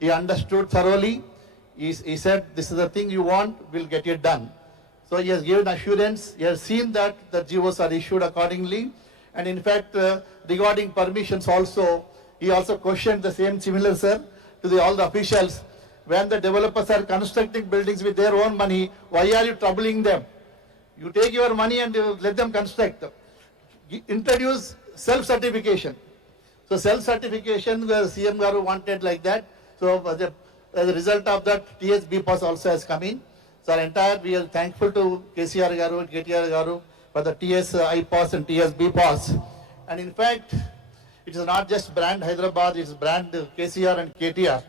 He understood thoroughly. He said, this is the thing you want, we'll get it done. So he has given assurance. He has seen that the GOs are issued accordingly. And in fact, regarding permissions also, he also questioned the same similar, sir, to all the officials. When the developers are constructing buildings with their own money, why are you troubling them? You take your money and let them construct. Introduce self-certification. So self-certification, the CM Garu wanted like that. So as a result of that, TSB pass also has come in. So we are thankful to KCR Garu and KTR Garu for the TSI pass and TSB pass. And in fact, it is not just brand Hyderabad, it is brand KCR and KTR.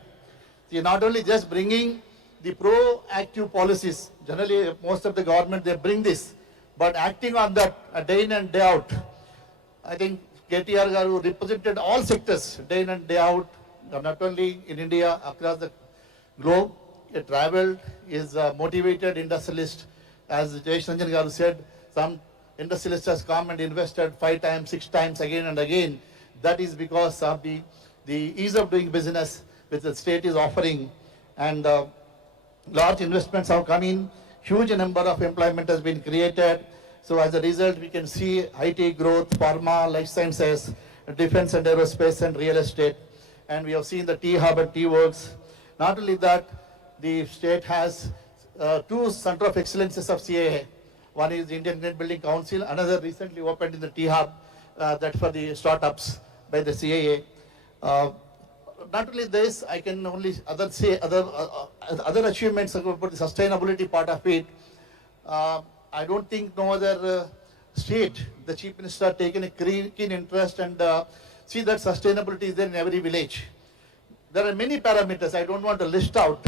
So not only just bringing the proactive policies, generally most of the government, they bring this, but acting on that day in and day out. I think KTR Garu represented all sectors day in and day out, not only in India, across the globe. He traveled, is a motivated industrialist. As Jayesh Ranjan Garu said, some industrialists has come and invested 5 times, 6 times, again and again. That is because of the ease of doing business which the state is offering. And large investments have come in, huge number of employment has been created. So as a result, we can see IT growth, pharma, life sciences, defense and aerospace and real estate. And we have seen the T-Hub and T-Works. Not only that, the state has 2 Center of Excellences of CAA. One is the Indian Green Building Council, another recently opened in the T-Hub, that for the startups by the CAA. Not only this, I can only other achievements about the sustainability part of it. I don't think no other state, the Chief Minister, taken a keen interest and see that sustainability is there in every village. There are many parameters I don't want to list out.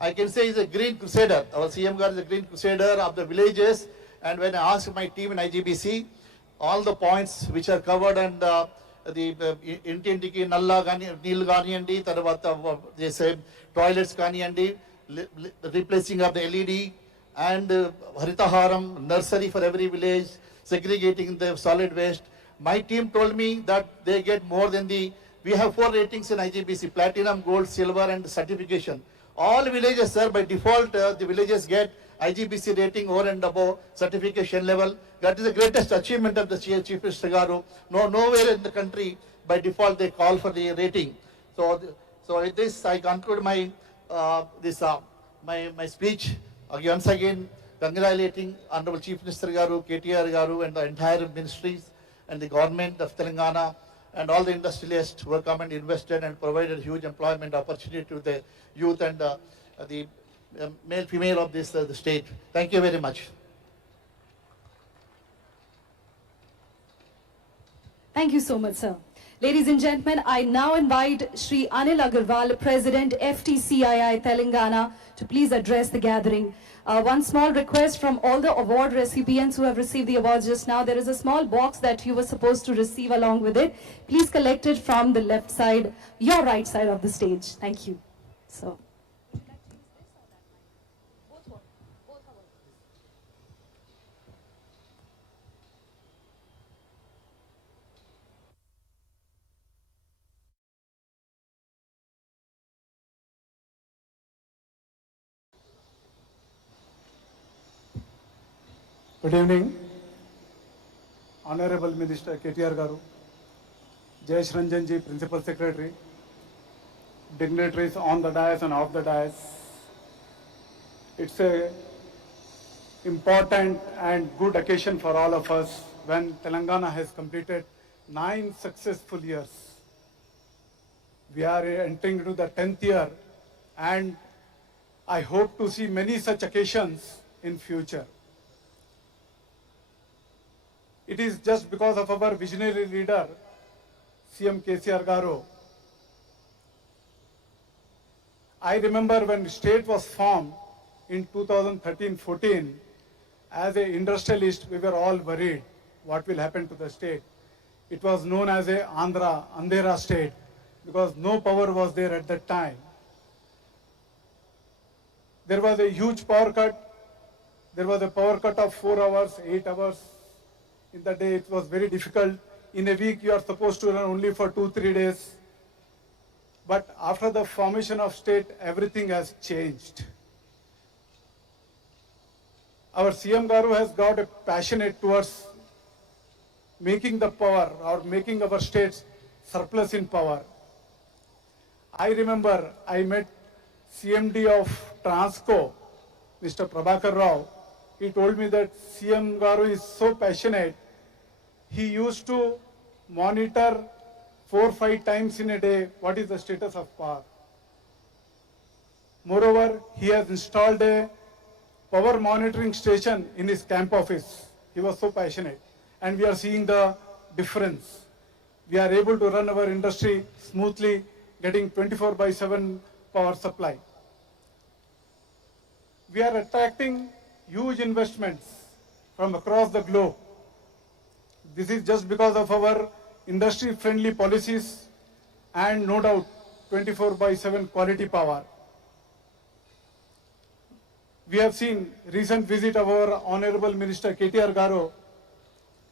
I can say he's a green crusader. Our CM Garu is a green crusader of the villages. And when I asked my team in IGBC, all the points which are covered and the Intindiki Nalla Neel Ganiyandi, Tarvata, they say toilets Ganiyandi, replacing of the LED and Haritaharam, nursery for every village, segregating the solid waste. My team told me that they get more than we have 4 ratings in IGBC, platinum, gold, silver and certification. All villages, sir, by default, the villages get IGBC rating over and above certification level. That is the greatest achievement of the Chief Minister Garu. Nowhere in the country, by default, they call for the rating. So with this, I conclude my my speech. Once again, congratulating Honorable Chief Minister Garu, KTR Garu, and the entire ministries and the government of Telangana and all the industrialists who have come and invested and provided huge employment opportunity to the youth and the male, female of this the state. Thank you very much. Thank you so much, sir. Ladies and gentlemen, I now invite Shri Anil Agarwal, President FTCII Telangana, to please address the gathering. One small request from all the award recipients who have received the awards just now. There is a small box that you were supposed to receive along with it. Please collect it from the left side, your right side of the stage. Thank you. So. Good evening, Honorable Minister KTR Garu, Jayesh Ranjan ji, Principal Secretary, dignitaries on the dais and off the dais. It's a important and good occasion for all of us when Telangana has completed 9 successful years. We are entering into the 10th year and I hope to see many such occasions in future. It is just because of our visionary leader, CM KCR Garu. I remember when state was formed in 2013-14, as an industrialist, we were all worried what will happen to the state. It was known as a andhra state because no power was there at that time. There was a huge power cut. There was a power cut of 4 hours, 8 hours. In the day, it was very difficult. In a week, you are supposed to run only for 2-3 days. But after the formation of state, everything has changed. Our CM Garu has got a passionate towards making the power or making our states surplus in power. I remember I met CMD of Transco, Mr. Prabhakar Rao. He told me that CM Garu is so passionate, he used to monitor 4 or 5 times in a day what is the status of power. Moreover, he has installed a power monitoring station in his camp office. He was so passionate. And we are seeing the difference. We are able to run our industry smoothly, getting 24/7 power supply. We are attracting huge investments from across the globe. This is just because of our industry-friendly policies and no doubt 24/7 quality power. We have seen recent visit of our Honorable Minister KTR Garu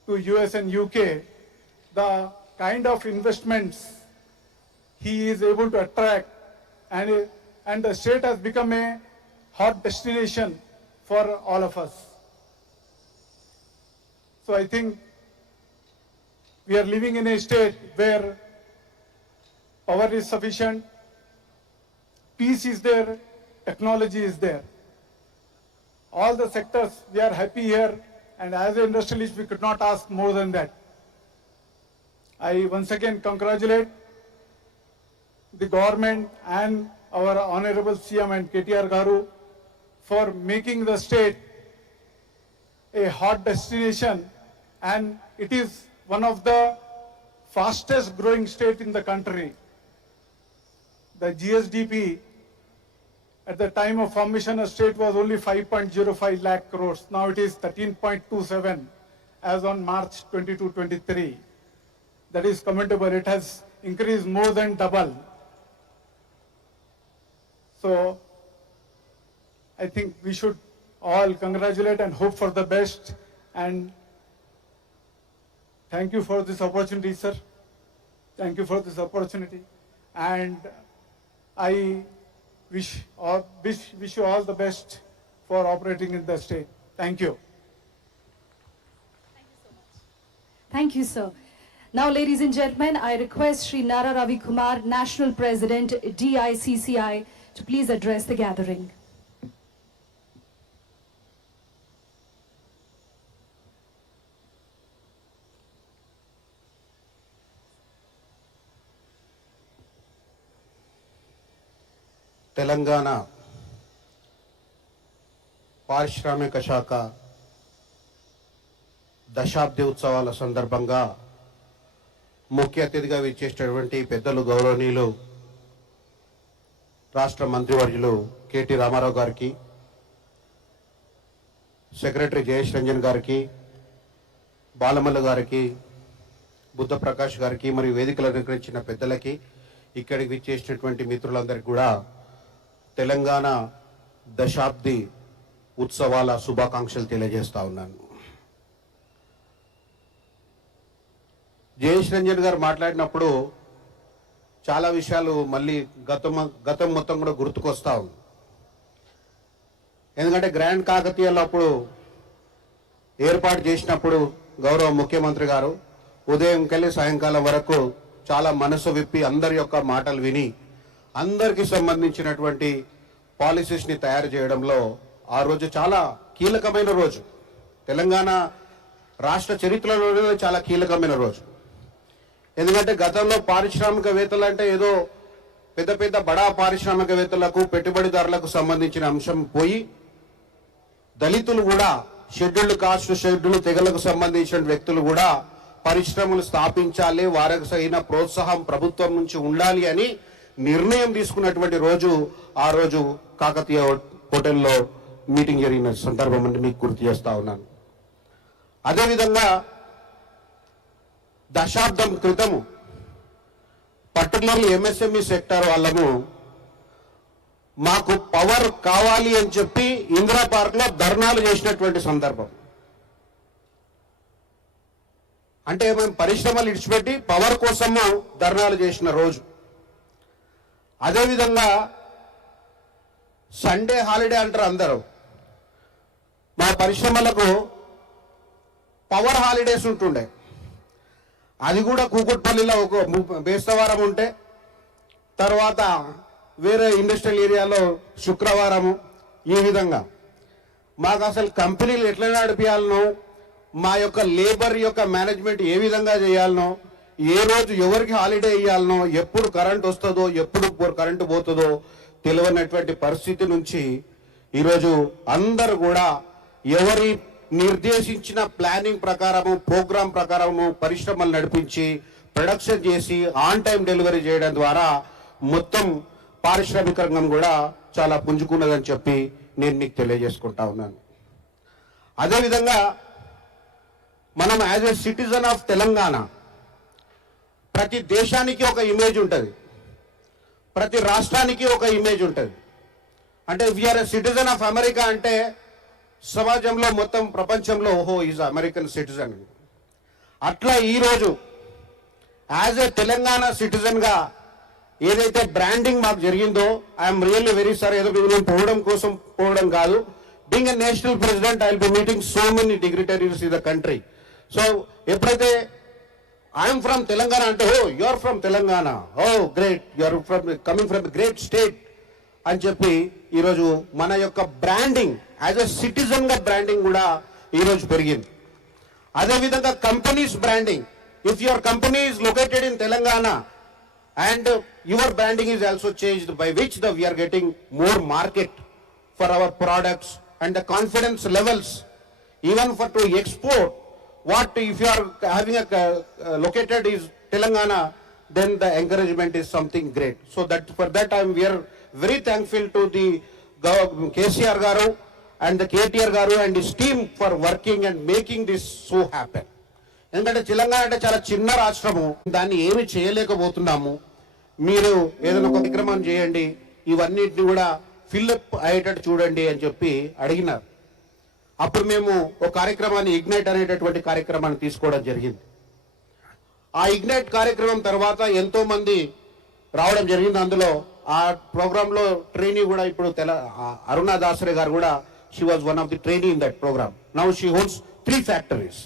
to US and UK, the kind of investments he is able to attract, and the state has become a hot destination for all of us. So I think we are living in a state where power is sufficient, peace is there, technology is there. All the sectors, we are happy here, and as an industrialist, we could not ask more than that. I once again congratulate the government and our Honorable CM and KTR Garu for making the state a hot destination, and it is one of the fastest growing state in the country. The GSDP at the time of formation of state was only 5.05 lakh crores. Now it is 13.27 as on March 22-23. That is commendable. It has increased more than double. So I think we should all congratulate and hope for the best. And thank you for this opportunity, sir. Thank you for this opportunity. And I wish you all the best for operating in the state. Thank you. Thank you, sir. Now, ladies and gentlemen, I request Shri Nara Ravi Kumar, National President, DICCI, to please address the gathering. Telangana పారిశ్రామిక శాఖ దశాబ్ది ఉత్సవాల సందర్భంగా ముఖ్య అతిథిగా విచ్చేసినటువంటి పెద్దలు గౌరవనీయులు రాష్ట్ర మంత్రివర్యులు కేటీ రామారావు గారికి, సెక్రటరీ జయేష్ రంజన్ గారికి, బాలమల్లు గారికి, బుద్ధ ప్రకాష్ గారికి, మరియు వేదికలు అలంకరించిన పెద్దలకి, ఇక్కడికి విచ్చేసినటువంటి మిత్రులందరికీ కూడా తెలంగాణ దశాబ్ది ఉత్సవాల శుభాకాంక్షలు తెలియజేస్తా ఉన్నాను. జయేష్ రంజన్ గారు మాట్లాడినప్పుడు చాలా విషయాలు మళ్ళీ గతం మొత్తం కూడా గుర్తుకొస్తా ఉంది. ఎందుకంటే గ్రాండ్ కాకతీయలో అప్పుడు ఏర్పాటు చేసినప్పుడు గౌరవ ముఖ్యమంత్రి గారు ఉదయం కెళ్ళి సాయంకాలం వరకు చాలా మనసు విప్పి అందరి యొక్క మాటలు విని అందరికీ సంబంధించినటువంటి పాలసీస్ని తయారు చేయడంలో ఆ రోజు చాలా కీలకమైన రోజు. తెలంగాణ రాష్ట్ర చరిత్రలోనే చాలా కీలకమైన రోజు. ఎందుకంటే గతంలో పారిశ్రామికవేత్తలు అంటే ఏదో పెద్ద పెద్ద బడా పారిశ్రామికవేత్తలకు, పెట్టుబడిదారులకు సంబంధించిన అంశం పోయి దళితులు కూడా, షెడ్యూల్డ్ కాస్ట్, షెడ్యూల్డ్ తెగలకు సంబంధించిన వ్యక్తులు కూడా పరిశ్రమలు స్థాపించాలి, వారికి సరైన ప్రోత్సాహం ప్రభుత్వం నుంచి ఉండాలి అని నిర్ణయం తీసుకున్నటువంటి రోజు ఆ రోజు కాకతీయ హోటల్లో మీటింగ్ జరిగిన సందర్భం అంటే మీకు గుర్తు చేస్తా ఉన్నాను. అదేవిధంగా దశాబ్దం క్రితము పర్టికులర్లీ ఎంఎస్ఎంఈ సెక్టర్ వాళ్ళము మాకు పవర్ కావాలి అని చెప్పి ఇందిరా పార్క్ లో ధర్నాలు చేసినటువంటి సందర్భం. అంటే మేము పరిశ్రమలు ఇడిచిపెట్టి పవర్ కోసము ధర్నాలు చేసిన రోజు. అదేవిధంగా సండే హాలిడే అంటారు అందరూ. మా పరిశ్రమలకు పవర్ హాలిడేస్ ఉంటుండే. అది కూడా కూకట్పల్లిలో ఒక బేస్తవారం ఉంటే, తర్వాత వేరే ఇండస్ట్రియల్ ఏరియాలో శుక్రవారము. ఈ విధంగా మాకు అసలు కంపెనీలు ఎట్లా నడిపించాలనో, మా యొక్క లేబర్ యొక్క మేనేజ్మెంట్ ఏ విధంగా చేయాలనో, ఏ రోజు ఎవరికి హాలిడే ఇవ్వాలనో, ఎప్పుడు కరెంట్ వస్తుందో ఎప్పుడు కరెంటు పోతుందో తెలియనటువంటి పరిస్థితి నుంచి ఈరోజు అందరూ కూడా ఎవరి నిర్దేశించిన ప్లానింగ్ ప్రకారము, ప్రోగ్రాం ప్రకారము పరిశ్రమలు నడిపించి ప్రొడక్షన్ చేసి ఆన్ టైం డెలివరీ చేయడం ద్వారా మొత్తం పారిశ్రామిక రంగం కూడా చాలా పుంజుకున్నదని చెప్పి నేను మీకు తెలియజేసుకుంటా ఉన్నాను. అదేవిధంగా మనం as a citizen of Telangana, ప్రతి దేశానికి ఒక ఇమేజ్ ఉంటుంది, ప్రతి రాష్ట్రానికి ఒక ఇమేజ్ ఉంటుంది. అంటే we are a citizen of America అంటే సమాజంలో మొత్తం ప్రపంచంలో ఓహో ఈజ్ అమెరికన్ సిటిజన్. అట్లా ఈరోజు యాజ్ ఎ తెలంగాణ సిటిజన్గా ఏదైతే బ్రాండింగ్ మాకు జరిగిందో, ఐఎమ్ రియల్లీ వెరీ సారీ. ఏదో మేము పోవడం కోసం పోవడం కాదు. Being a national president I will be meeting so many dignitaries in the country. So ఎప్పుడైతే ఐఎమ్ ఫ్రమ్ తెలంగాణ అంటే, oh you are from Telangana, oh great, you are from coming from great state అని చెప్పి ఈరోజు మన యొక్క బ్రాండింగ్ యాజ్ ఎ సిటిజన్ గా branding కూడా ఈరోజు పెరిగింది. అదేవిధంగా companies branding, if your company is located in Telangana and your branding is also changed, by which we are getting more market for our products and the confidence levels even for to export. What if you are having a located is Telangana, then the encouragement is something great. So that for that we are very thankful to the KCR garu and the KTR garu and his team for working and making this so happen. ఎందుకంటే తెలంగాణ అంటే చాలా చిన్న రాష్ట్రము, దాన్ని ఏమి చేయలేకపోతున్నాము. మీరు ఏదైనా ఒక కార్యక్రమం చేయండి, ఇవన్నిటిని కూడా ఫిల్అప్ అయ్యేటట్టు చూడండి అని చెప్పి అడిగినారు. అప్పుడు మేము ఒక కార్యక్రమాన్ని ఇగ్నైట్ అనేటటువంటి కార్యక్రమాన్ని తీసుకోవడం జరిగింది. ఆ ఇగ్నైట్ కార్యక్రమం తర్వాత ఎంతో మంది రావడం జరిగింది. అందులో ఆ ప్రోగ్రాంలో ట్రైనీ కూడా ఇప్పుడు అరుణా దాసరే గారు కూడా, she was one of the trainee in that programme. Now she holds 3 factories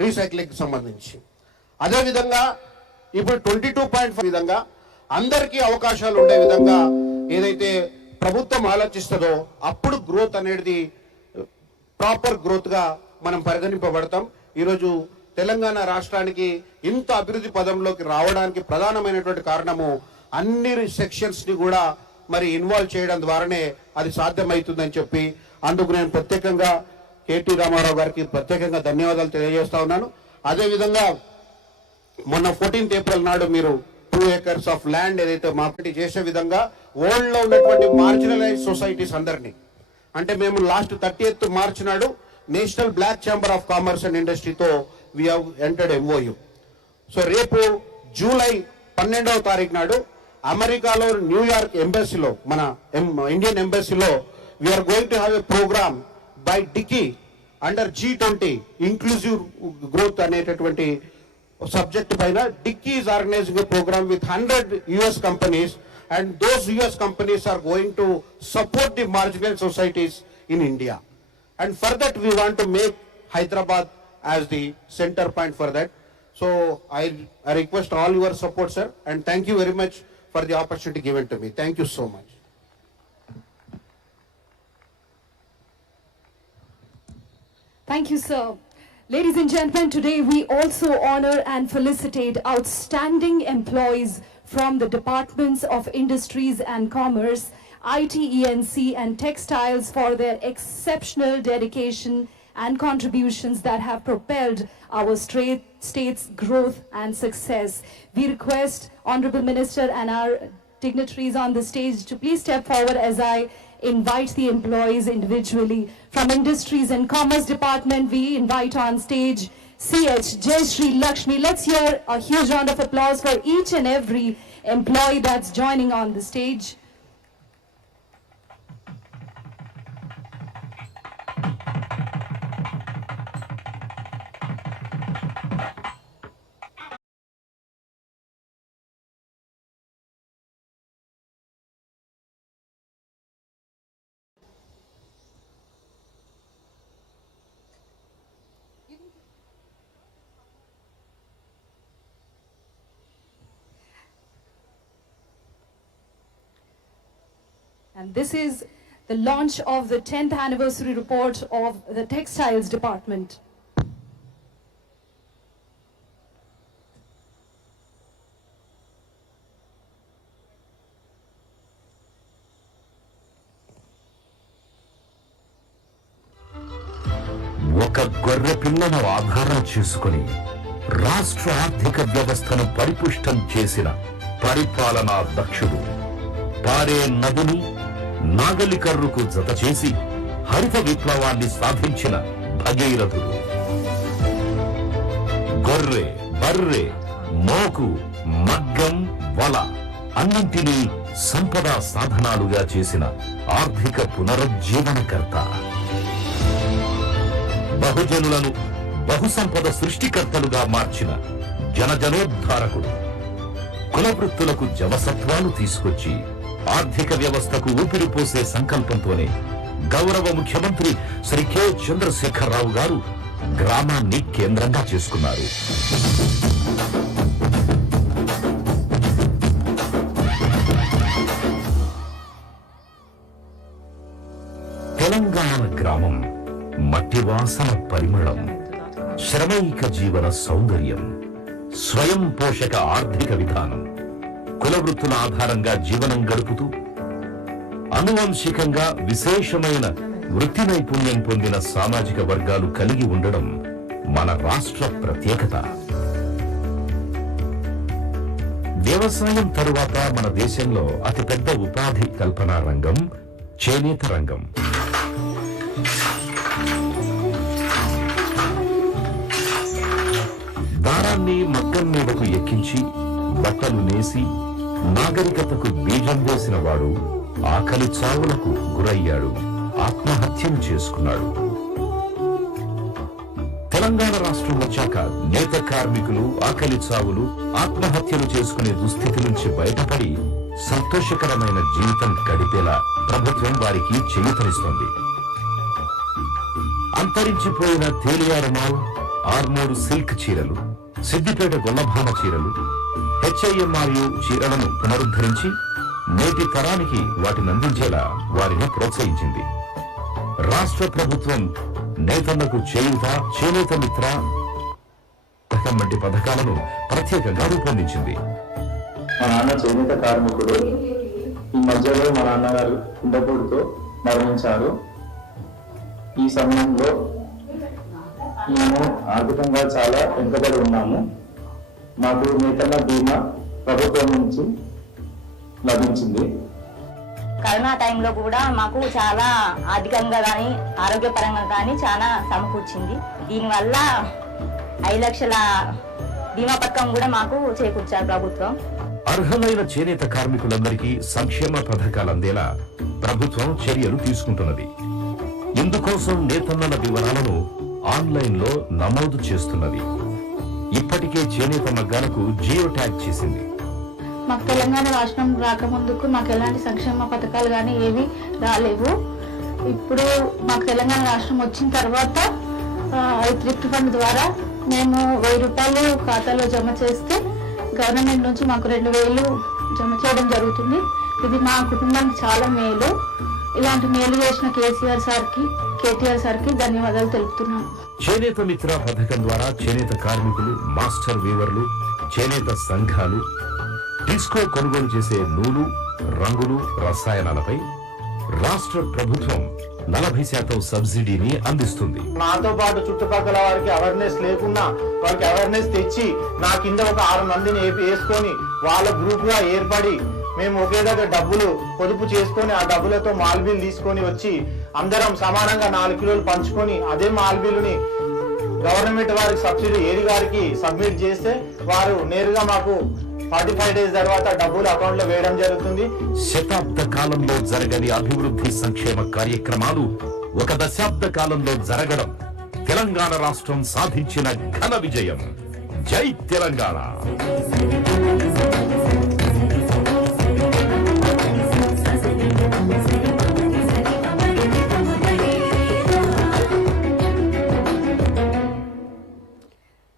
recycling సంబంధించి. అదేవిధంగా ఇప్పుడు 22.5 విధంగా అందరికీ అవకాశాలు ఉండే విధంగా ఏదైతే ప్రభుత్వం ఆలోచిస్తుందో అప్పుడు గ్రోత్ అనేది ప్రాపర్ గ్రోత్ గా మనం పరిగణింపబడతాం. ఈరోజు తెలంగాణ రాష్ట్రానికి ఇంత అభివృద్ధి పదంలోకి రావడానికి ప్రధానమైనటువంటి కారణము అన్ని సెక్షన్స్ ని కూడా మరి ఇన్వాల్వ్ చేయడం ద్వారానే అది సాధ్యమవుతుందని చెప్పి, అందుకు నేను ప్రత్యేకంగా కేటీ రామారావు గారికి ప్రత్యేకంగా ధన్యవాదాలు తెలియజేస్తా ఉన్నాను. అదేవిధంగా మొన్న 14th ఏప్రిల్ నాడు మీరు 2 acres ఆఫ్ ల్యాండ్ ఏదైతే మార్కెట్ చేసే విధంగా వరల్డ్ లో ఉన్నటువంటి మార్జినలైజ్ సొసైటీస్ అందరినీ, అంటే మేము లాస్ట్ 30th మార్చ్ నాడు national black chamber of commerce and ఇండస్ట్రీతో we have entered MOU. So రేపు జూలై 12వ తారీఖు నాడు అమెరికాలో న్యూయార్క్ ఎంబసీలో, మన ఇండియన్ ఎంబసీలో we are going to have a program by Dickey under G20 inclusive growth అనేటటువంటి సబ్జెక్ట్ పైన Dickey is organizing a program with 100 US companies, and those US companies are going to support the marginal societies in India, and for that we want to make Hyderabad as the center point for that. So I request all your support, sir, and thank you very much for the opportunity given to me. Thank you so much. Thank you, sir. Ladies and gentlemen, today we also honor and felicitate outstanding employees from the Departments of Industries and Commerce, IT, ENC and Textiles for their exceptional dedication and contributions that have propelled our state's growth and success. We request Honorable Minister and our dignitaries on the stage to please step forward as I invite the employees individually. From Industries and Commerce Department, we invite on stage CH Jayashree Lakshmi. Let's hear a huge round of applause for each and every employee that's joining on the stage. And this is the launch of the 10th anniversary report of the Textiles Department. ఒక గొర్రె పిల్లను ఆధారం చేసుకుని రాష్ట్ర ఆర్థిక వ్యవస్థను పరిపుష్టం చేసిన పరిపాలనా దక్షుడు, పారే నదిని నాగలికర్రుకు జత చేసి హరిత విప్లవాన్ని సాధించిన భగీరథుడు, గొర్రె, బర్రె, మోకు, మగ్గం, వల అన్నింటినీ సంపద సాధనాలుగా చేసిన ఆర్థిక పునరుజ్జీవనకర్త, బహుజనులను బహుసంపద సృష్టికర్తలుగా మార్చిన జనజనోద్ధారకుడు, కులవృత్తులకు జవసత్వాలు తీసుకొచ్చి ఆర్థిక వ్యవస్థకు ఊపిరిపోసే సంకల్పంతోనే గౌరవ ముఖ్యమంత్రి శ్రీ కె చంద్రశేఖరరావు గారు గ్రామాన్ని కేంద్రంగా చేసుకున్నారు. తెలంగాణ గ్రామం మట్టి వాసన పరిమళం, శ్రమైక జీవన సౌందర్యం, స్వయం పోషక ఆర్థిక విధానం, కులవృత్తుల ఆధారంగా జీవనం గడుపుతూ అనువంశికంగా విశేషమైన వృత్తి నైపుణ్యం పొందిన సామాజిక వర్గాలు కలిగి ఉండడం మన రాష్ట్ర ప్రత్యేకత. వ్యవసాయం తరువాత మన దేశంలో అతిపెద్ద ఉపాధి కల్పనా రంగం చేనేత రంగం. దారాన్ని మగ్గం మీదకు ఎక్కించి బట్టలు నేసి నాగరికతకు బీజం వేసిన వాడు ఆకలి చావులకు గురయ్యాడు, ఆత్మహత్యం చేసుకున్నాడు. తెలంగాణ రాష్ట్రం వచ్చాక నేత కార్మికులు ఆకలి చావులు, ఆత్మహత్యలు చేసుకునే దుస్థితి నుంచి బయటపడి సంతోషకరమైన జీవితం గడిపేలా ప్రభుత్వం వారికి చేయూతనిస్తోంది. అంతరించిపోయిన తేలియారమాల్, ఆర్మూరు సిల్క్ చీరలు, సిద్దిపేట గొల్లభామ చీరలు, HIMRU చీరలను పునరుద్ధరించి నేటి తరానికి వాటిని అందించేలా వారిని ప్రోత్సహించింది. రాష్ట్ర ప్రభుత్వం నేతన్నకు చేయూత, చేనేత మిత్ర వంటి పథకాలను ప్రత్యేకంగా రూపొందించింది. మా నాన్న చేనేత కార్మికుడు. ఈ మధ్యలో మా నాన్నగారు గుండెపోటుతో మరణించారు. ఈ సమయంలో మేము ఆర్థికంగా చాలా వెనుకబడి ఉన్నాము. మాకు నేతన్న బీమా ప్రభుత్వం నుంచి లభించింది. కరోనా టైంలో కూడా మాకు చాలా ఆర్థికంగా కానీ ఆరోగ్యపరంగా కానీ చాలా సమకూర్చింది. దీనివల్ల 5 లక్షల బీమా పథకం కూడా మాకు చేకూర్చారు ప్రభుత్వం. అర్హమైన చేనేత కార్మికులందరికీ సంక్షేమ పథకాలు అందేలా ప్రభుత్వం చర్యలు తీసుకుంటున్నది. ఇందుకోసం నేతన్నల వివరాలను ఆన్లైన్ లో నమోదు చేస్తున్నది. ఇప్పటికే చేనేత మగ్గాలకు జియో ట్యాగ్ చేసింది. మాకు తెలంగాణ రాష్ట్రం రాకముందుకు మాకు ఎలాంటి సంక్షేమ పథకాలు కానీ ఏవి రాలేవు. ఇప్పుడు మాకు తెలంగాణ రాష్ట్రం వచ్చిన తర్వాత థ్రిఫ్ట్ ఫండ్ ద్వారా మేము 1000 రూపాయలు ఖాతాలో జమ చేస్తే గవర్నమెంట్ నుంచి మాకు 2000 జమ చేయడం జరుగుతుంది. ఇది మా కుటుంబానికి చాలా మేలు. ఇలాంటి మేలు చేసిన KTR సార్కి ధన్యవాదాలు తెలుపుతున్నాను. చేనేత మిత్ర పథకం ద్వారా చేనేత కార్మికులు, మాస్టర్ వీవర్లు, చేనేత సంఘాలు డిస్కో కొనుగోలు చేసే నూలు, రంగులు, రసాయనాలపై రాష్ట్ర ప్రభుత్వం 40% సబ్సిడీని అందిస్తుంది. నాతో పాటు చుట్టుపక్కల వారికి అవేర్నెస్ లేకున్నా వారికి అవేర్నెస్ తెచ్చి నా కింద ఒక 6 మందిని వేసుకొని వాళ్ళ గ్రూప్ గా ఏర్పడి మేము ఒకే దగ్గర డబ్బులు పొదుపు చేసుకొని ఆ డబ్బులతో మాల్బీలు తీసుకొని వచ్చి అందరం సమానంగా 4 కిలోలు పంచుకొని అదే మాల్బీలుని గవర్నమెంట్ వారికి సబ్సిడీ ఏరి గారికి సబ్మిట్ చేస్తే వారు నేరుగా మాకు 45 డేస్ తర్వాత డబ్బులు అకౌంట్ లో వేయడం జరుగుతుంది. శతాబ్ద కాలంలో జరగని అభివృద్ధి సంక్షేమ కార్యక్రమాలు 1 దశాబ్ద కాలంలో జరగడం తెలంగాణ రాష్ట్రం సాధించిన ఘన విజయం. జై Telangana.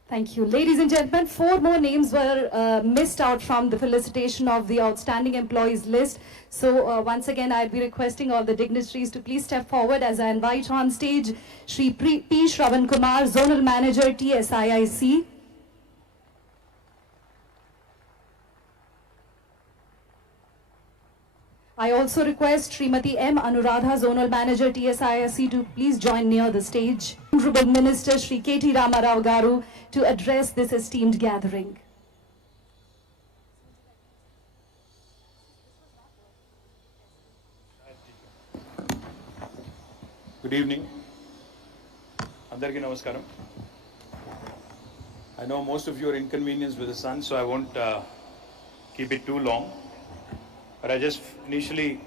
Thank you. Thank you. Ladies and gentlemen, 4 more names were missed out from the felicitation of the outstanding employees list. So once again, I'll be requesting all the dignitaries to please step forward as I invite on stage Shri P. Shravan Kumar, Zonal Manager, TSIIC. I also request Srimati M. Anuradha, Zonal Manager, TSIIC, to please join near the stage. Honorable Minister Shri KT Ramarao Garu to address this esteemed gathering. Good evening. Andarki namaskaram. I know most of you are inconvenienced with the sun, so I won't keep it too long. But I just initially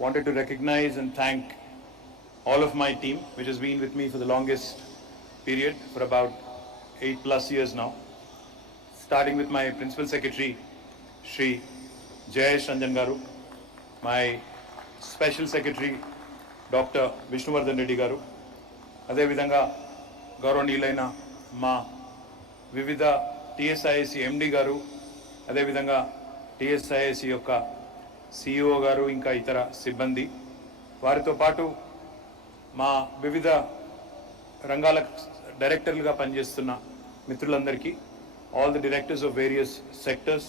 wanted to recognize and thank all of my team, which has been with me for the longest period, for about 8+ years now. Starting with my Principal Secretary, Shri Jayesh Ranjan Garu, my Special Secretary, Dr. Vishnuvardhan Reddy Garu, అదే విధంగా గౌరవనీయులైన మా వివిధ TSIC ఎండి గారు, అదే విధంగా TSIC యొక్క CEO గారు, ఇంకా ఇతర సిబ్బంది, వారితో పాటు మా వివిధ రంగాల డైరెక్టర్లుగా పనిచేస్తున్న మిత్రులందరికీ, all the directors of various sectors,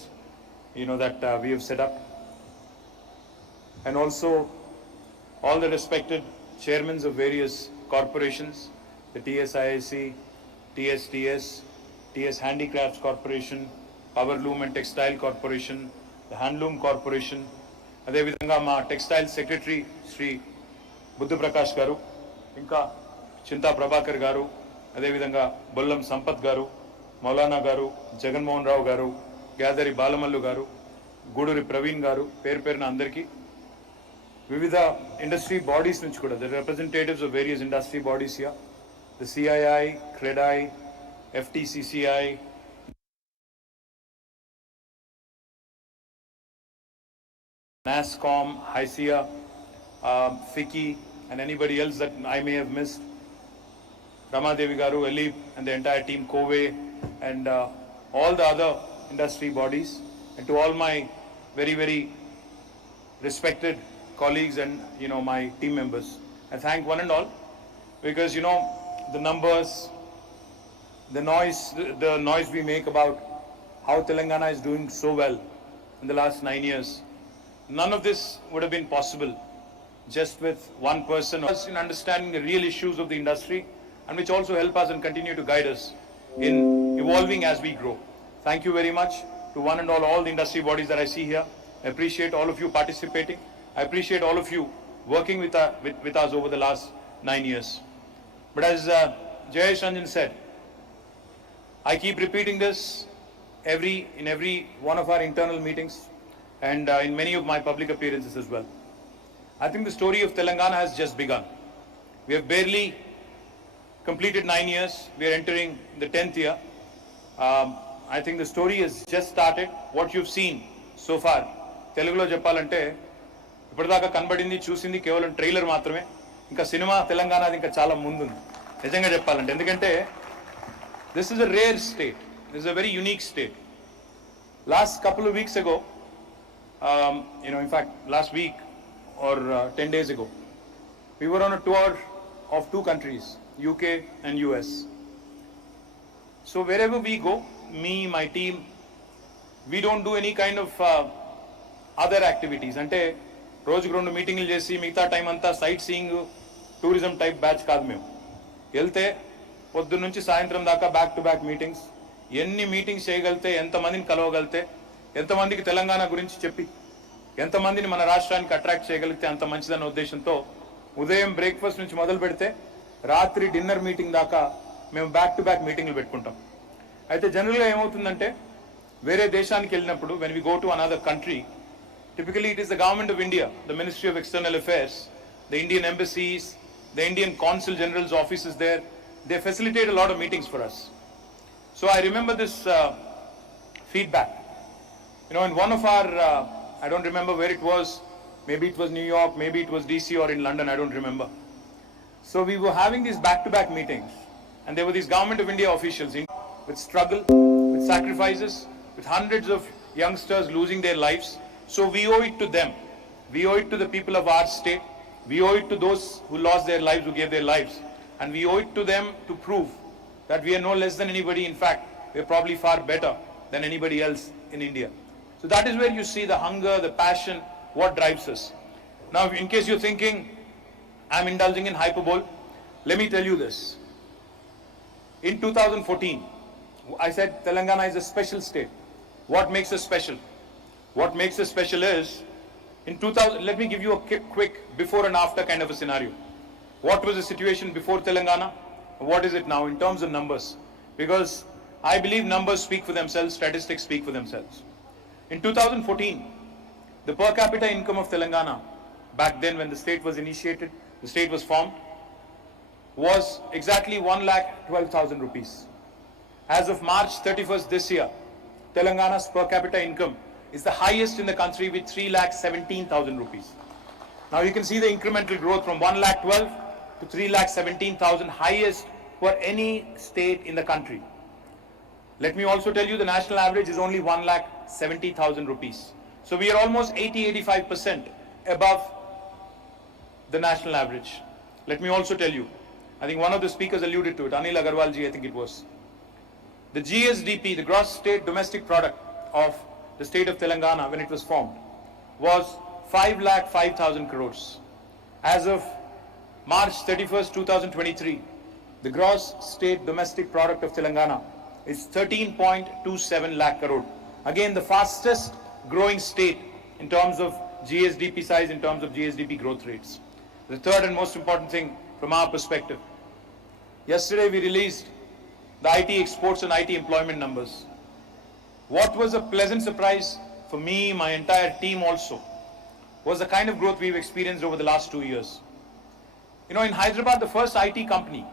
that we have set up, and also all the respected chairmen of various corporations, the TSIIC, TSTS, TS Handicrafts Corporation, Power Loom and Textile Corporation, the Handloom Corporation, అదే విధంగా మా textile secretary Shri Buddha Prakash గారు, ఇంకా చింతా ప్రభాకర్ గారు, అదేవిధంగా బొల్లం సంపత్ గారు, మౌలానా గారు, జగన్మోహన్ రావు గారు, గ్యాదరి బాలమల్లు గారు, గూడూరి ప్రవీణ్ గారు, పేరు పేరున అందరికీ, వివిధ ఇండస్ట్రీ బాడీస్ నుంచి కూడా, the representatives of various industry bodies here, the CII, CREDAI, FTCCI, NASSCOM, HICIA, FICCI, and anybody else that I may have missed, Ramadevi Garu, Elib, and the entire team, Kove, and all the other industry bodies, and to all my very, very respected colleagues and my team members. I thank one and all, because the numbers, the noise we make about how Telangana is doing so well in the last 9 years, none of this would have been possible just with one person in understanding the real issues of the industry, and which also help us and continue to guide us in evolving as we grow. Thank you very much to one and all the industry bodies that I see here. I appreciate all of you participating. I appreciate all of you working with us over the last 9 years. But as Jayesh Ranjan said, I keep repeating this in every one of our internal meetings and in many of my public appearances as well. I think the story of Telangana has just begun. We have barely completed 9 years. We are entering the 10th year. I think the story has just started. What you've seen so far, Telugulo చెప్పాలంటే ఇప్పటిదాకా కనబడింది చూసింది కేవలం trailer మాత్రమే. ఇంకా cinema తెలంగాణది ఇంకా చాలా ముందుంది నిజంగా చెప్పాలంటే. ఎందుకంటే this is a rare state. This is a very unique state. Last couple of weeks ago, in fact last week or 10 days ago, we were on a tour of 2 countries, UK and US. So wherever we go, me, my team, we don't do any kind of other activities. అంటే రోజుకు 2 మీటింగ్లు చేసి మిగతా time అంతా sight seeing tourism type batch కాదు. మేము వెళ్తే పొద్దున్న నుంచి సాయంత్రం దాకా బ్యాక్ టు బ్యాక్ మీటింగ్స్. ఎన్ని మీటింగ్స్ చేయగలితే, ఎంతమందిని కలవగలితే, ఎంతమందికి తెలంగాణ గురించి చెప్పి ఎంతమందిని మన రాష్ట్రానికి అట్రాక్ట్ చేయగలిగితే అంత మంచిదన్న ఉద్దేశంతో ఉదయం బ్రేక్ఫాస్ట్ నుంచి మొదలు పెడితే రాత్రి డిన్నర్ మీటింగ్ దాకా మేము బ్యాక్ టు బ్యాక్ మీటింగ్లు పెట్టుకుంటాం. అయితే జనరల్గా ఏమవుతుందంటే వేరే దేశానికి వెళ్ళినప్పుడు, when we go to another country, typically it is the government of India, the Ministry of External Affairs, the Indian embassies, the Indian Consul General's offices there, they facilitate a lot of meetings for us. So I remember this feedback. In one of our, I don't remember where it was, maybe it was New York, maybe it was DC or in London, I don't remember. So we were having these back-to-back meetings, and there were these Government of India officials with struggle, with sacrifices, with hundreds of youngsters losing their lives. So we owe it to them. We owe it to the people of our state. We owe it to those who lost their lives, who gave their lives. And we owe it to them to prove that we are no less than anybody. In fact, we are probably far better than anybody else in India. So that is where you see the hunger, the passion, what drives us. Now, in case you're thinking I'm indulging in hyperbole, let me tell you this. In 2014, I said Telangana is a special state. What makes us special? What makes us special is, in 2000, let me give you a quick before and after kind of a scenario. What was the situation before Telangana? What is it now in terms of numbers? Because I believe numbers speak for themselves, statistics speak for themselves. In 2014, the per capita income of Telangana, back then when the state was initiated, the state was formed, was exactly 1,12,000 rupees. As of March 31st this year, Telangana's per capita income is the highest in the country with 3,17,000 rupees. Now you can see the incremental growth from 1,12,000 to 3,17,000, highest for any state in the country. Let me also tell you the national average is only 1,70,000 rupees. So we are almost 80-85% above the national average. Let me also tell you, I think one of the speakers alluded to it, Anil Agarwal ji, I think it was. The GSDP, the gross state domestic product of the state of Telangana when it was formed was 5,05,000 crores. As of March 31st, 2023, the gross state domestic product of Telangana is 13.27 lakh crore. Again, the fastest growing state in terms of GSDP size, in terms of GSDP growth rates. The third and most important thing from our perspective, yesterday we released the IT exports and IT employment numbers. What was a pleasant surprise for me, my entire team also, was the kind of growth we've experienced over the last 2 years. You know, in Hyderabad, the first IT company,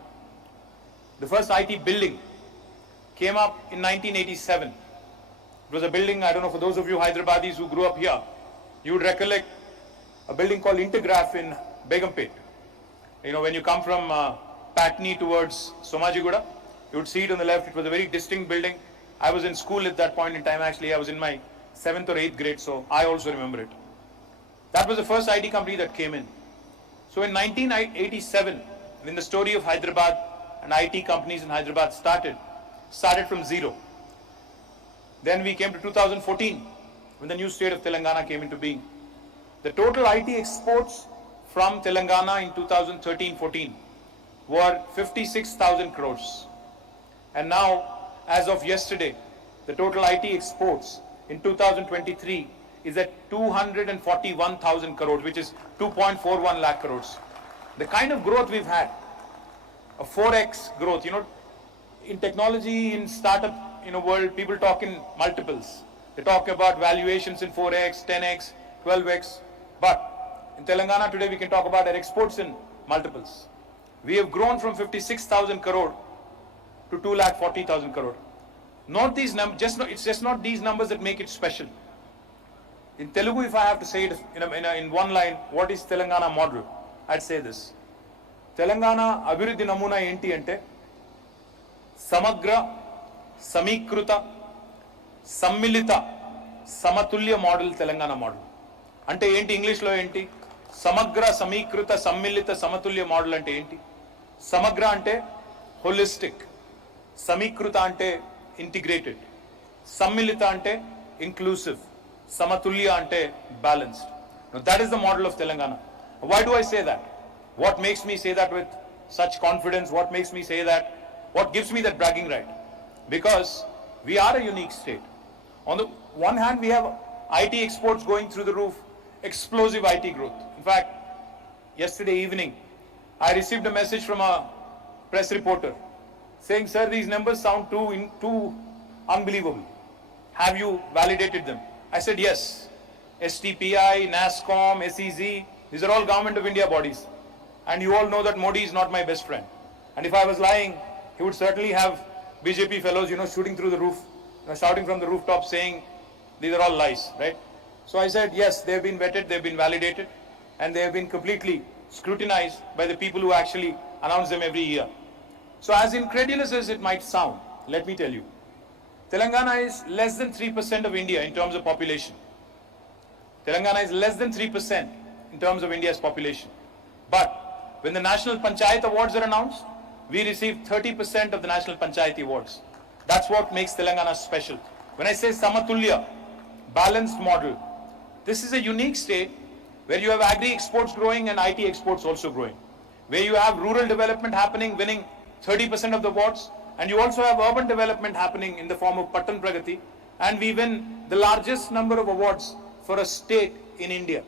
the first IT building came up in 1987. It was a building, I don't know, for those of you Hyderabadis who grew up here, you would recollect a building called Intergraph in Begumpet. You know, when you come from Patni towards Somajiguda, you would see it on the left. It was a very distinct building. I was in school at that point in time. Actually, I was in my 7th or 8th grade, so I also remember it. That was the first IT company that came in. So in 1987, when the story of Hyderabad and IT companies in Hyderabad started from zero. Then we came to 2014, when the new state of Telangana came into being. The total IT exports from Telangana in 2013-14 were 56,000 crores. And now, as of yesterday, the total IT exports in 2023 is at 241,000 crores, which is 2.41 lakh crores. The kind of growth we've had, a 4x growth, you know, in technology, in startup, world, people talk in multiples. They talk about valuations in 4x, 10x, 12x. But in Telangana today, we can talk about our exports in multiples. We have grown from 56,000 crore to 2,40,000 crore. Not these numbers, it's just not these numbers that make it special. In Telugu, if I have to say it in one line, what is Telangana model? I'd say this. Telangana Abhiruddhi Namuna enti ante Samagra, Samikruta, Sammilita, Samatulya model Telangana model. Ante enti English lo enti? Samagra, Samikruta, Sammilita, Samatulya model ante enti? Samagra ante holistic. Samikruta ante integrated. Sammilita ante inclusive. Samatulya ante balanced. Now that is the model of Telangana. Why do I say that? What makes me say that with such confidence? What makes me say that? What gives me that bragging right? Because we are a unique state. On the one hand, we have IT exports going through the roof, explosive IT growth. In fact, yesterday evening, I received a message from a press reporter saying, sir, these numbers sound too unbelievable. Have you validated them? I said, yes. STPI, NASSCOM, SEZ, these are all government of India bodies. And you all know that Modi is not my best friend. And if I was lying, he would certainly have BJP fellows, shooting through the roof, shouting from the rooftop saying, these are all lies, right? So I said, yes, they've been vetted, they've been validated, and they have been completely scrutinized by the people who actually announce them every year. So as incredulous as it might sound, let me tell you, Telangana is less than 3% of India in terms of population. Telangana is less than 3% in terms of India's population. But when the National Panchayat Awards are announced, we receive 30% of the National Panchayat Awards. That's what makes Telangana special. When I say Samatulya, balanced model, this is a unique state where you have agri exports growing and IT exports also growing, where you have rural development happening, winning 30% of the awards, and you also have urban development happening in the form of Patan Pragati, and we win the largest number of awards for a state in India.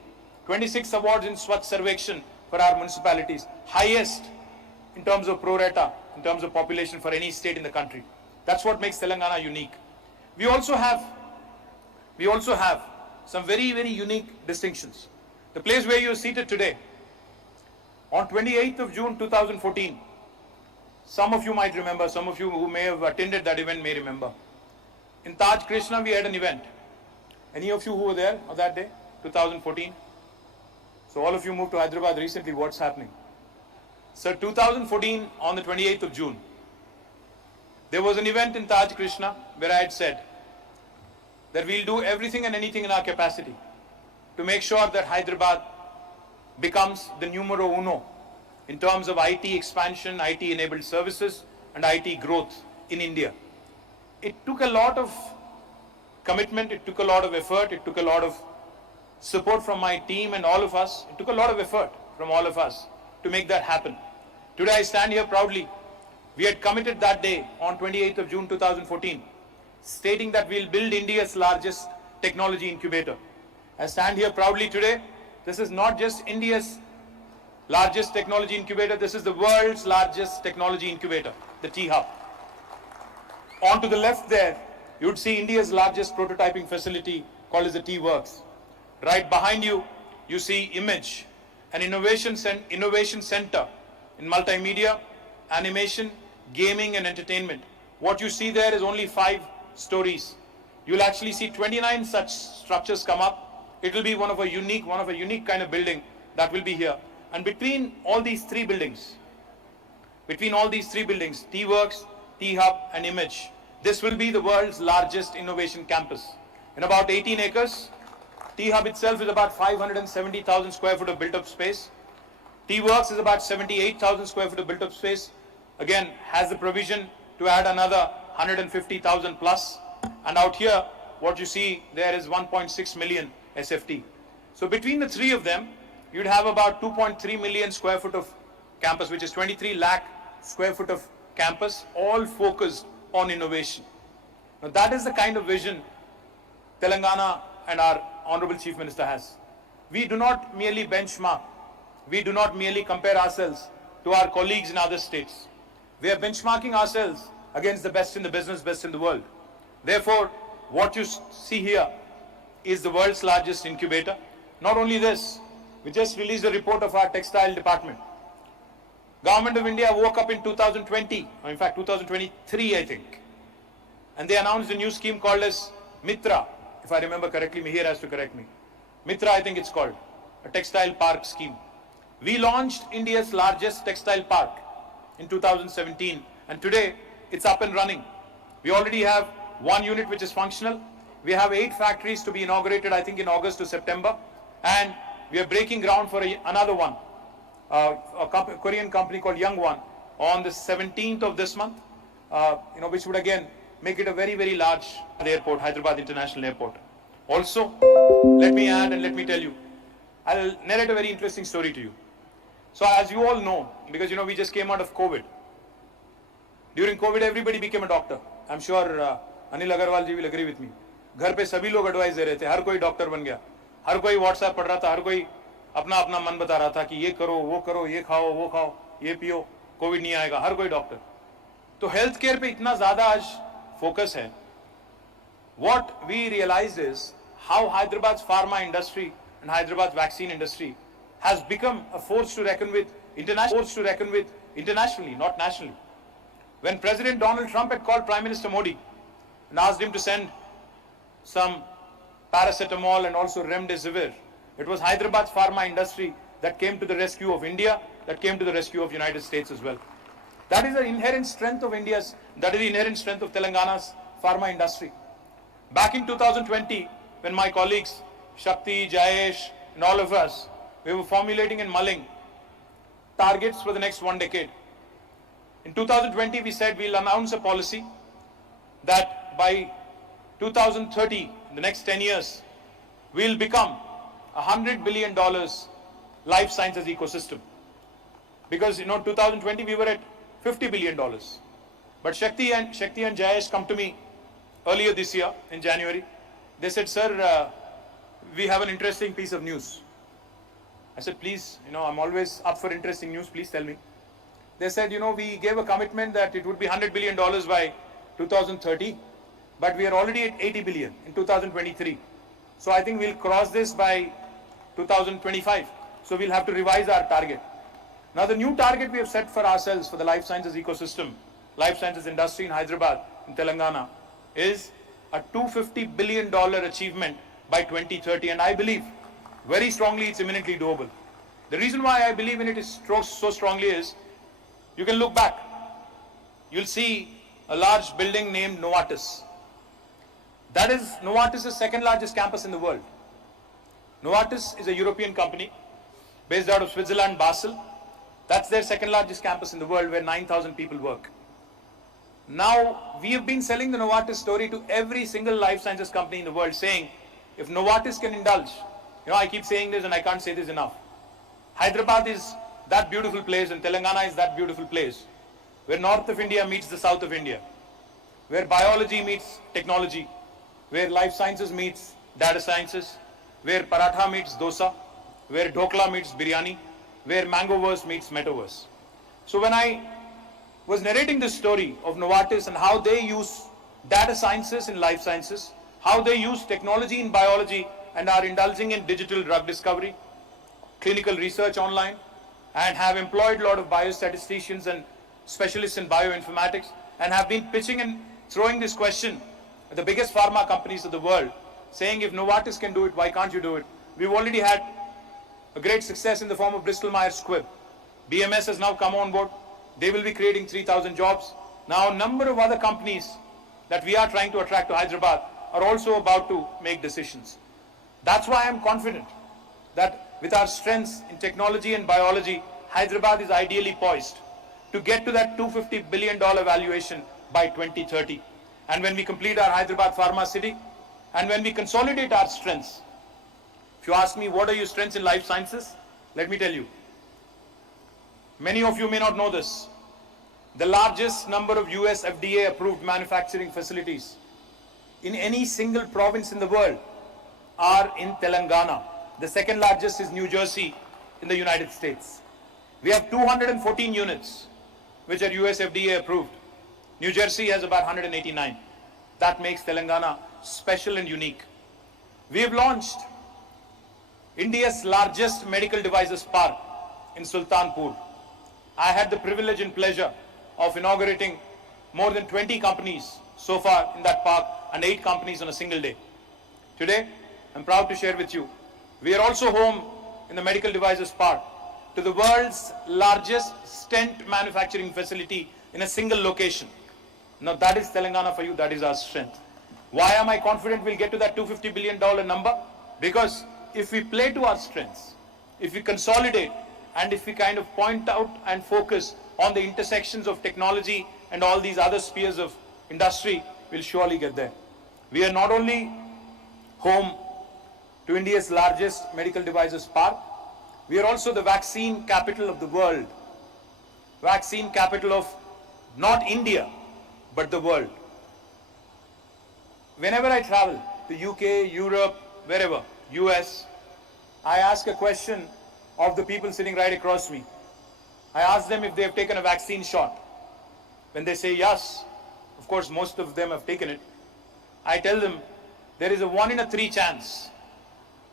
26 awards in Swachh Sarvekshan for our municipalities, highest in terms of pro rata, in terms of population for any state in the country. That's what makes Telangana unique. We also have some very, very unique distinctions. The place where you are seated today, on 28th of June 2014, some of you might remember, some of you who may have attended that event may remember. In Taj Krishna, we had an event. Any of you who were there on that day, 2014? So all of you moved to Hyderabad recently, what's happening? So 2014, on the 28th of June, there was an event in Taj Krishna where I had said that we'll do everything and anything in our capacity to make sure that Hyderabad becomes the numero uno in terms of IT expansion, IT enabled services and IT growth in India. It took a lot of commitment, it took a lot of effort, it took a lot of support from my team and all of us. It took a lot of effort from all of us to make that happen. Today I stand here proudly. We had committed that day on 28th of June 2014, stating that we'll build India's largest technology incubator. I stand here proudly today. This is not just India's largest technology incubator, this is the world's largest technology incubator, the T-Hub. On to the left there, you would see India's largest prototyping facility called as the T-Works. Right behind you, you see Image, an innovation center in multimedia, animation, gaming and entertainment. What you see there is only 5 stories. You'll actually see 29 such structures come up. It will be one of a unique kind of building that will be here. And between all these three buildings, T-Works, T-Hub and Image, this will be the world's largest innovation campus. In about 18 acres, T-Hub itself is about 570,000 square foot of built-up space. T-Works is about 78,000 square foot of built-up space. Again, has the provision to add another 150,000 plus. And out here, what you see there is 1.6 million SFT. So between the three of them, you'd have about 2.3 million square foot of campus, which is 23 lakh square foot of campus, all focused on innovation. Now that is the kind of vision Telangana and our Honorable Chief Minister has. We do not merely benchmark, we do not merely compare ourselves to our colleagues in other states. We are benchmarking ourselves against the best in the business, best in the world. Therefore, what you see here is the world's largest incubator. Not only this, we just released a report of our textile department. Government of India woke up in 2020, or in fact 2023 I think, and they announced a new scheme called as Mitra, if I remember correctly, Mihir has to correct me. Mitra I think it's called, a textile park scheme. We launched India's largest textile park in 2017 and today it's up and running. We already have 1 unit which is functional. We have 8 factories to be inaugurated I think in August to September, and we are breaking ground for another one, a Korean company called Young One on the 17th of this month, which would again make it a very, very large airport, Hyderabad International Airport. Also, let me add and let me tell you, I'll narrate a very interesting story to you. So as you all know, because we just came out of COVID. During COVID, everybody became a doctor. I'm sure Anil Agarwal ji will agree with me. घर पे सभी लोग advice दे रहे थे, हर कोई doctor बन गया, हर कोई व्हाट्सएप पढ़ रहा था, हर कोई अपना अपना मन बता रहा था कि ये करो, ये खाओ, वो खाओ, ये पियो, कोविड नहीं आएगा, हर कोई डॉक्टर. तो हेल्थ केयर पे इतना ज्यादा आज फोकस है. What we realized is how Hyderabad's pharma industry and Hyderabad's vaccine industry has become a force to reckon with internationally, not nationally. When President Donald Trump had called Prime Minister Modi and asked him to send some paracetamol and also remdesivir, it was Hyderabad's pharma industry that came to the rescue of India, that came to the rescue of United States as well. That is the inherent strength of that is the inherent strength of Telangana's pharma industry. Back in 2020, when my colleagues, Shakti, Jayesh, and all of us, we were formulating and mulling targets for the next 1 decade. In 2020, we said we'll announce a policy that by 2030, in the next 10 years, we'll become $100 billion life sciences ecosystem. Because, 2020 we were at $50 billion. But Shakti and Jayesh come to me earlier this year in January. They said, sir, we have an interesting piece of news. I said, please, I'm always up for interesting news. Please tell me. They said, we gave a commitment that it would be $100 billion by 2030, but we are already at 80 billion in 2023. So I think we'll cross this by 2025. So we'll have to revise our target. Now the new target we have set for ourselves for the life sciences ecosystem, life sciences industry in Hyderabad, in Telangana, is a $250 billion achievement by 2030. And I believe very strongly it's imminently doable. The reason why I believe in it is so strongly is, you can look back. You'll see a large building named Novartis. That is Novartis' second largest campus in the world. Novartis is a European company based out of Switzerland, Basel. That's their second largest campus in the world, where 9,000 people work. Now, we have been selling the Novartis story to every single life sciences company in the world, saying, if Novartis can indulge, I keep saying this and I can't say this enough. Hyderabad is that beautiful place and Telangana is that beautiful place, where north of India meets the south of India, where biology meets technology, where life sciences meets data sciences, where paratha meets dosa, where dhokla meets biryani, where mangoverse meets metaverse. So when I was narrating this story of Novartis and how they use data sciences in life sciences, how they use technology in biology and are indulging in digital drug discovery, clinical research online, and have employed a lot of biostatisticians and specialists in bioinformatics, and have been pitching and throwing this question at the biggest pharma companies of the world, saying, if Novartis can do it, why can't you do it? We've already had a great success in the form of Bristol Myers Squibb. BMS has now come on board. They will be creating 3,000 jobs. Now, a number of other companies that we are trying to attract to Hyderabad are also about to make decisions. That's why I'm confident that with our strengths in technology and biology, Hyderabad is ideally poised to get to that $250 billion valuation by 2030. And when we complete our Hyderabad Pharma City, and when we consolidate our strengths, if you ask me what are your strengths in life sciences, let me tell you. Many of you may not know this. The largest number of US FDA approved manufacturing facilities in any single province in the world are in Telangana. The second largest is New Jersey in the United States. We have 214 units which are US FDA approved. New Jersey has about 189. That makes Telangana special and unique. We have launched India's largest medical devices park in Sultanpur. I had the privilege and pleasure of inaugurating more than 20 companies so far in that park, and 8 companies on a single day. Today, I'm proud to share with you, we are also home in the medical devices park to the world's largest stent manufacturing facility in a single location. Now that is Telangana for you, that is our strength. Why am I confident we'll get to that $250 billion number? Because if we play to our strengths, if we consolidate, and if we kind of point out and focus on the intersections of technology and all these other spheres of industry, we'll surely get there. We are not only home to India's largest medical devices park, we are also the vaccine capital of the world. Vaccine capital of not India, but the world. Whenever I travel to UK, Europe, wherever, US, I ask a question of the people sitting right across me. I ask them if they have taken a vaccine shot. When they say yes, of course most of them have taken it, I tell them there is a 1 in 3 chance.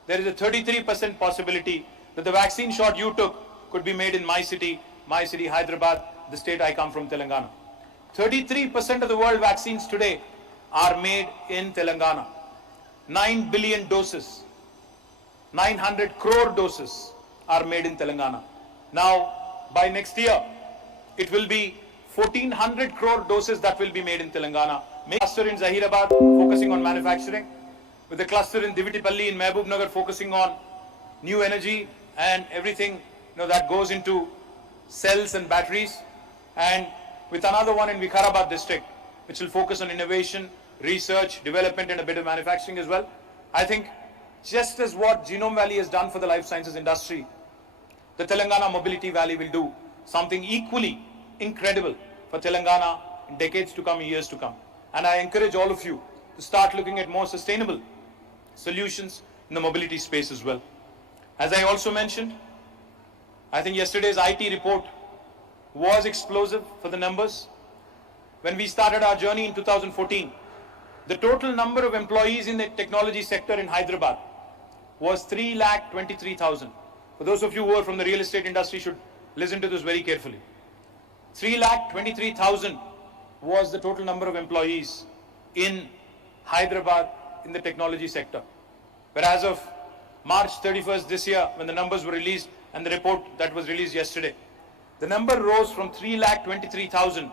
There is a 33% possibility that the vaccine shot you took could be made in my city, Hyderabad, the state I come from, Telangana. 33% of the world vaccines today are made in Telangana. 9 billion doses, 900 crore doses are made in Telangana. Now, by next year, it will be 1,400 crore doses that will be made in Telangana. Make cluster in Zahirabad focusing on manufacturing, with a cluster in Divitipalli in Mehboob Nagar focusing on new energy and everything that goes into cells and batteries, and with another one in Vikarabad district which will focus on innovation, research, development and a bit of manufacturing as well. I think just as what Genome Valley has done for the life sciences industry, the Telangana Mobility Valley will do something equally incredible for Telangana in decades to come, years to come. And I encourage all of you to start looking at more sustainable solutions in the mobility space as well. As I also mentioned, I think yesterday's IT report was explosive for the numbers. When we started our journey in 2014, the total number of employees in the technology sector in Hyderabad was 3,23,000. For those of you who are from the real estate industry should listen to this very carefully. 3,23,000 was the total number of employees in Hyderabad in the technology sector. Whereas of March 31st this year, when the numbers were released and the report that was released yesterday, the number rose from 3,23,000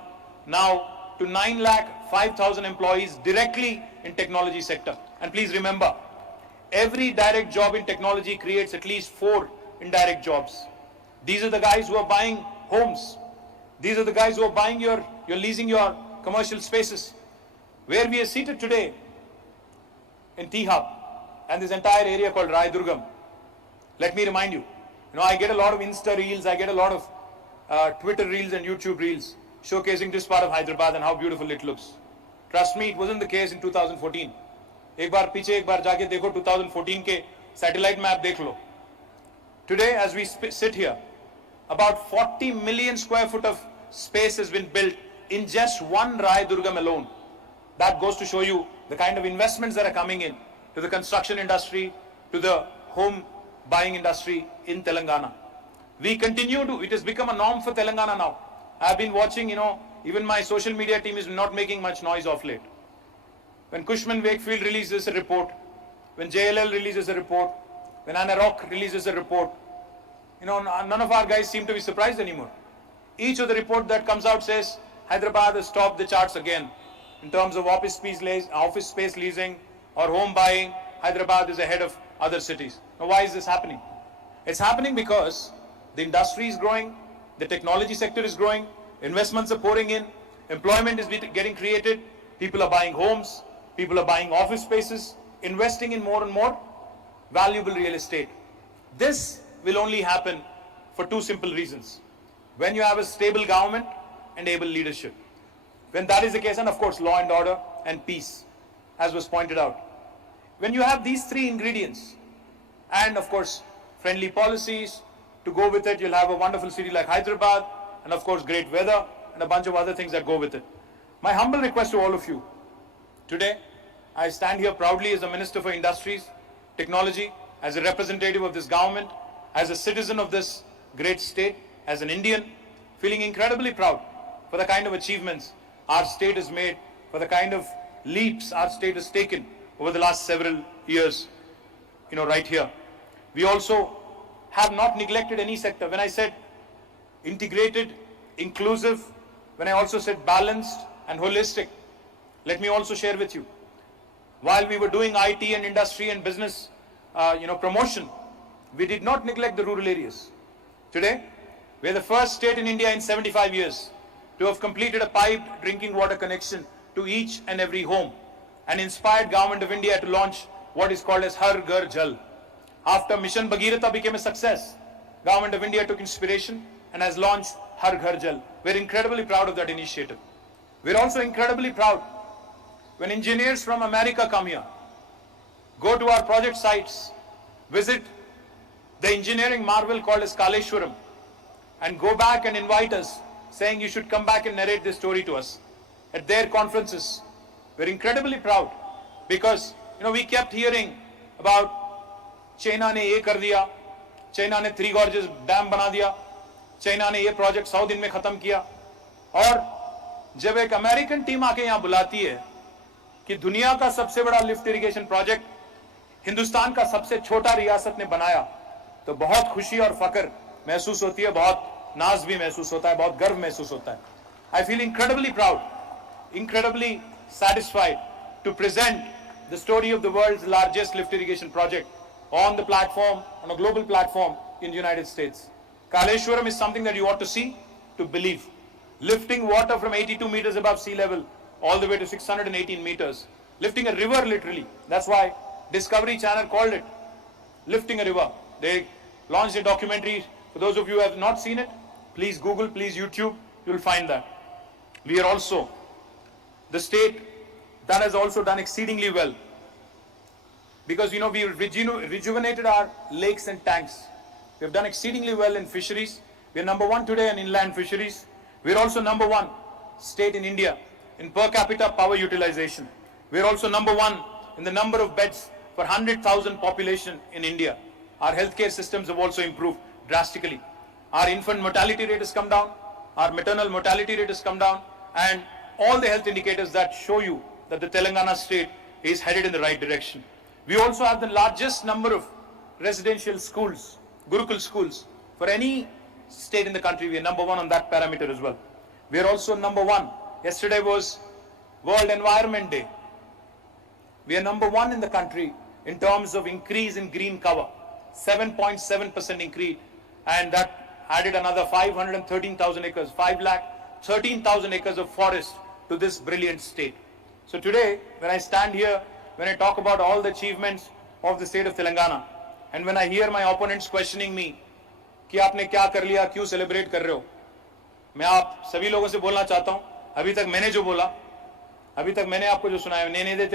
now to 9,05,000 employees directly in technology sector. And please remember, every direct job in technology creates at least 4 indirect jobs. These are the guys who are buying homes. These are the guys who are buying you're leasing your commercial spaces. Where we are seated today in T-Hub and this entire area called Rai Durgam, let me remind you, I get a lot of Insta reels, I get a lot of Twitter reels and YouTube reels showcasing this part of Hyderabad and how beautiful it looks. Trust me, it wasn't the case in 2014. एक बार पीछे एक बार जाके देखो 2014 के satellite map देख लो. Today, as we sit here, about 40 million square foot of space has been built in just one Rai Durgam alone. That goes to show you the kind of investments that are coming in to the construction industry, to the home buying industry in Telangana. We continue to, it has become a norm for Telangana now. I've been watching, even my social media team is not making much noise of late. When Cushman Wakefield releases a report, when JLL releases a report, when Anna Rock releases a report, none of our guys seem to be surprised anymore. Each of the report that comes out says Hyderabad has topped the charts again in terms of office space leasing or home buying. Hyderabad is ahead of other cities. Now, why is this happening? It's happening because the industry is growing, the technology sector is growing, investments are pouring in, employment is getting created, people are buying homes, people are buying office spaces, investing in more and more valuable real estate. This will only happen for 2 simple reasons. When you have a stable government and able leadership. When that is the case, and of course law and order and peace, as was pointed out. When you have these 3 ingredients, and of course friendly policies to go with it, you'll have a wonderful city like Hyderabad, and of course great weather, and a bunch of other things that go with it. My humble request to all of you, today I stand here proudly as a Minister for Industries, Technology, as a representative of this government, as a citizen of this great state, as an Indian, feeling incredibly proud for the kind of achievements our state has made, for the kind of leaps our state has taken over the last several years, right here. We also have not neglected any sector. When I said integrated, inclusive, when I also said balanced and holistic, let me also share with you. While we were doing IT and industry and business, promotion, we did not neglect the rural areas. Today, we are the first state in India in 75 years to have completed a piped drinking water connection to each and every home, and inspired Government of India to launch what is called as Har Ghar Jal. After Mission Bhagirath became a success, Government of India took inspiration and has launched Har Ghar Jal. We're incredibly proud of that initiative. We're also incredibly proud when engineers from America come here, go to our project sites, visit the engineering marvel called as Kaleshwaram, and go back and invite us, saying you should come back and narrate this story to us at their conferences. We're incredibly proud because, we kept hearing about China ने ये कर दिया, China ने 3 gorges dam बना दिया, China ने ये project 100 दिन में खत्म किया, और जब एक अमेरिकन टीम आके यहाँ बुलाती है कि दुनिया का सबसे बड़ा लिफ्ट इरिगेशन प्रोजेक्ट हिंदुस्तान का सबसे छोटा रियासत ने बनाया, तो बहुत खुशी और फख्र महसूस होती है, बहुत नाज भी महसूस होता है, बहुत गर्व महसूस होता है. I feel incredibly proud, incredibly satisfied to present the story of the world's largest lift irrigation project on the platform, on a global platform in the United States. Kaleshwaram is something that you ought to see, to believe. Lifting water from 82 meters above sea level all the way to 618 meters. Lifting a river literally. That's why Discovery Channel called it Lifting a River. They launched a documentary. For those of you who have not seen it, please Google, please YouTube, you'll find that. We are also the state that has also done exceedingly well. Because we rejuvenated our lakes and tanks. We have done exceedingly well in fisheries. We are number 1 today in inland fisheries. We are also number 1 state in India in per capita power utilization. We are also number 1 in the number of beds per 100,000 population in India. Our healthcare systems have also improved drastically. Our infant mortality rate has come down. Our maternal mortality rate has come down. And all the health indicators that show you that the Telangana state is headed in the right direction. We also have the largest number of residential schools, Gurukul schools, for any state in the country. We are number 1 on that parameter as well. We are also number 1. Yesterday was World Environment Day. We are number 1 in the country in terms of increase in green cover, 7.7% increase, and that added another 513,000 acres, 5,13,000 acres of forest to this brilliant state. So today, when I stand here, when I talk about all the achievements of the state of Telangana, and when I hear my opponents questioning me, कि आपने क्या कर लिया, क्यों celebrate कर रहे हो, मैं आप सभी लोगों से बोलना चाहता हूं, अभी तक मैंने जो बोला, अभी तक मैंने आपको जो सुनाया,